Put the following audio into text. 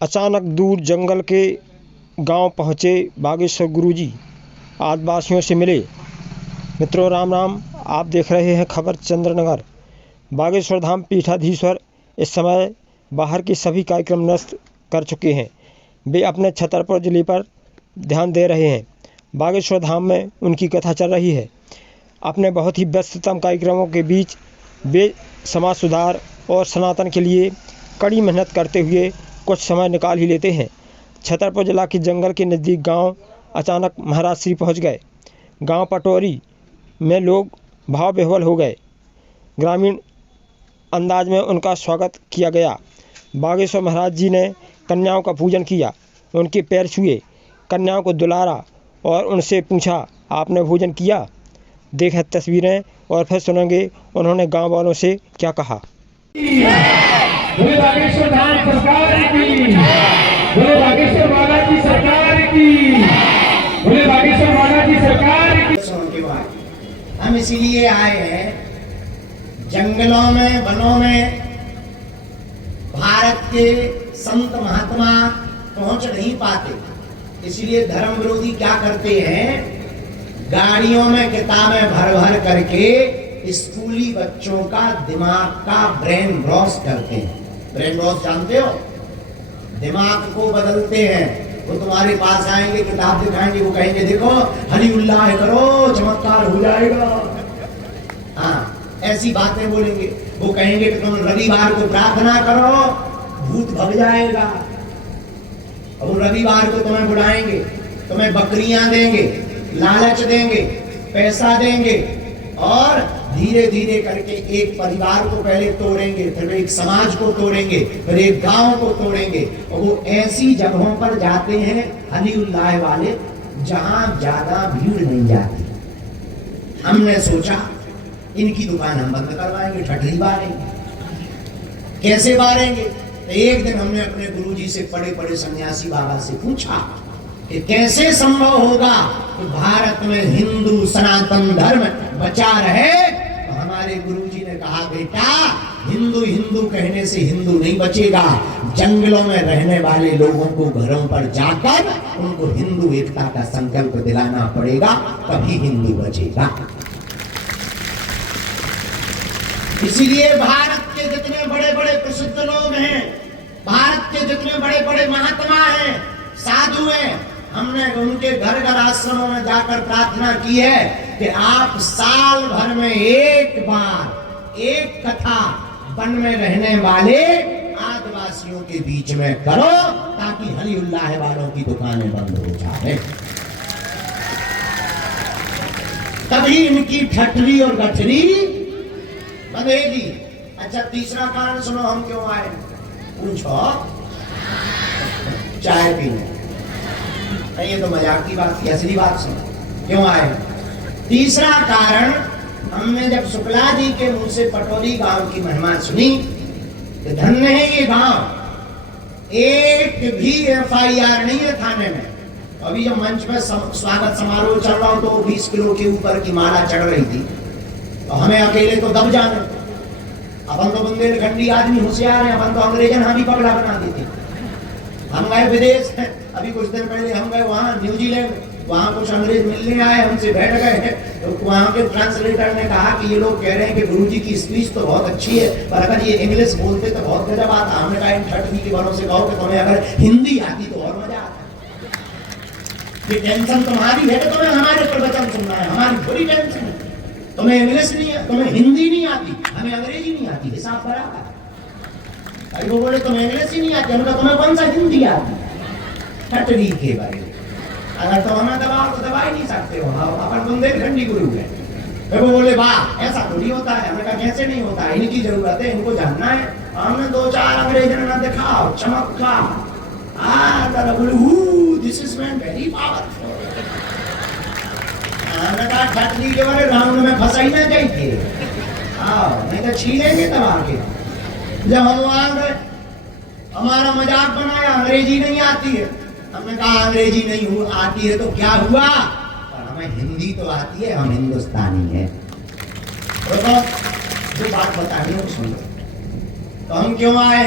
अचानक दूर जंगल के गांव पहुंचे बागेश्वर गुरुजी, आदिवासियों से मिले। मित्रों राम राम, आप देख रहे हैं खबर चंद्रनगर। बागेश्वर धाम पीठाधीश्वर इस समय बाहर के सभी कार्यक्रम नष्ट कर चुके हैं। वे अपने छतरपुर जिले पर ध्यान दे रहे हैं। बागेश्वर धाम में उनकी कथा चल रही है। अपने बहुत ही व्यस्ततम कार्यक्रमों के बीच वे समाज सुधार और सनातन के लिए कड़ी मेहनत करते हुए कुछ समय निकाल ही लेते हैं। छतरपुर जिला के जंगल के नज़दीक गांव अचानक महाराज श्री पहुँच गए। गांव पटोरी में लोग भाव विह्वल हो गए। ग्रामीण अंदाज में उनका स्वागत किया गया। बागेश्वर महाराज जी ने कन्याओं का पूजन किया, उनके पैर छुए, कन्याओं को दुलारा और उनसे पूछा, आपने भोजन किया? देखें तस्वीरें और फिर सुनेंगे उन्होंने गांव वालों से क्या कहा। बोले बागेश्वर धाम सरकार की, बोले बागेश्वर माता की सरकार की, बोले बागेश्वर माता की सरकार की। हम इसीलिए आए हैं, जंगलों में वनों में भारत के संत महात्मा पहुंच नहीं पाते, इसलिए धर्म विरोधी क्या करते हैं, गाड़ियों में किताबें भर भर करके स्कूली बच्चों का दिमाग का ब्रेन वॉश करते हैं। ब्रेन वॉश जानते हो? दिमाग को बदलते हैं। वो तुम्हारे पास आएंगे, किताब दिखाएंगे, वो कहेंगे देखो हली उल्लाह करो, चमत्कार हो जाएगा। हाँ, ऐसी बातें बोलेंगे। वो कहेंगे कि तुम रविवार को प्रार्थना करो, भूत भग जाएगा। और वो रविवार को तुम्हें बुलाएंगे, तुम्हें बकरियां देंगे, लालच देंगे, पैसा देंगे और धीरे धीरे करके एक परिवार को पहले तोड़ेंगे, फिर एक समाज को तोड़ेंगे, फिर एक गांव को तोड़ेंगे। और वो ऐसी जगहों पर जाते हैं हली उल्लाह वाले, जहां ज्यादा भीड़ नहीं जाती। हमने सोचा इनकी दुकान हम बंद करवाएंगे, ठठरी बारेंगे। कैसे बारेंगे? तो एक दिन हमने अपने गुरुजी से, बड़े बड़े सन्यासी बाबा से पूछा कि कैसे संभव होगा कि भारत में हिंदू सनातन धर्म बचा रहे। तो हमारे गुरुजी ने कहा, बेटा हिंदू हिंदू कहने से हिंदू नहीं बचेगा, जंगलों में रहने वाले लोगों को घरों पर जाकर उनको हिंदू एकता का संकल्प दिलाना पड़ेगा, तभी हिंदू बचेगा। इसीलिए भारत के जितने बड़े बड़े प्रसिद्ध लोग हैं, भारत के जितने बड़े बड़े महात्मा हैं, साधु हैं, हमने उनके घर घर आश्रमों में जाकर प्रार्थना की है कि आप साल भर में एक बार एक कथा वन में रहने वाले आदिवासियों के बीच में करो, ताकि हली उल्लाह वालों की दुकानें बंद हो जाए, तभी इनकी ठठरी और गठरी बनेगी। अच्छा, तीसरा कारण सुनो, हम क्यों आए? पूछो। चाय पीने? नहीं, ये तो मजाक की बात थी, असली बात सुनो क्यों आए। तीसरा कारण, हमने जब शुक्ला जी के मुंह से पटोरी गांव की महिमा सुनी कि धन्य है ये गांव, एक भी FIR नहीं है थाने में। अभी जब मंच में स्वागत समारोह चल रहा हो तो 20 किलो के ऊपर की माला चढ़ रही थी, तो हमें अकेले तो दब जाने। अपन तो बुंदेलखंडी आदमी होशियार है, अपन तो अंग्रेजन हाँ भी पगला बना देते। हम गए विदेश, अभी कुछ दिन पहले हम गए वहाँ न्यूजीलैंड, वहाँ कुछ अंग्रेज मिलने आए, हमसे बैठ गए, तो वहाँ के ट्रांसलेटर ने कहा कि ये लोग कह रहे हैं कि गुरुजी की स्पीच तो बहुत अच्छी है, पर अगर ये इंग्लिश बोलते तो बहुत गजब आता। हमने कहा इन ठठरी के बड़ों से कहो कि तुम्हें अगर हिंदी आती तो और मजा आता। ये टेंशन तुम्हारी है कि तुम्हें हमारे प्रवचन सुनना है, हमारी बड़ी टेंशन है। तुम्हें इंग्लिश नहीं है, तुम्हें हिंदी नहीं आती, हमें अंग्रेजी नहीं आती, हिसाब बराबर। अभी वो बोले तुम्हें इंग्लिश ही नहीं आती, हमने तुम्हें कौन सा हिंदी आती? ठठरी के बारे में अगर तो हमें दबाओ तो दबा ही नहीं सकते हो, अपन बुंदेलखंडी गुरु है। फिर वो बोले वाह ऐसा थोड़ी होता है। हमने कहा कैसे नहीं होता, इनकी जरूरत है, इनको जानना है। हमने 2-4 अंग्रेजों ने दिखाओ चमत्कार, दिस इज वेरी पावरफुल। हमने कहा ठठरी के वाले राउंड में फंसा ही ना चाहिए, नहीं तो छीलेंगे दबा के। जब हम वहां गए, हमारा मजाक बनाया, अंग्रेजी नहीं आती है। हमने कहा अंग्रेजी नहीं आती है तो क्या हुआ, पर हमें हिंदी तो आती है, हम हिंदुस्तानी हैं। तो जो बात बतानी है सुन लो। तो हम क्यों आए?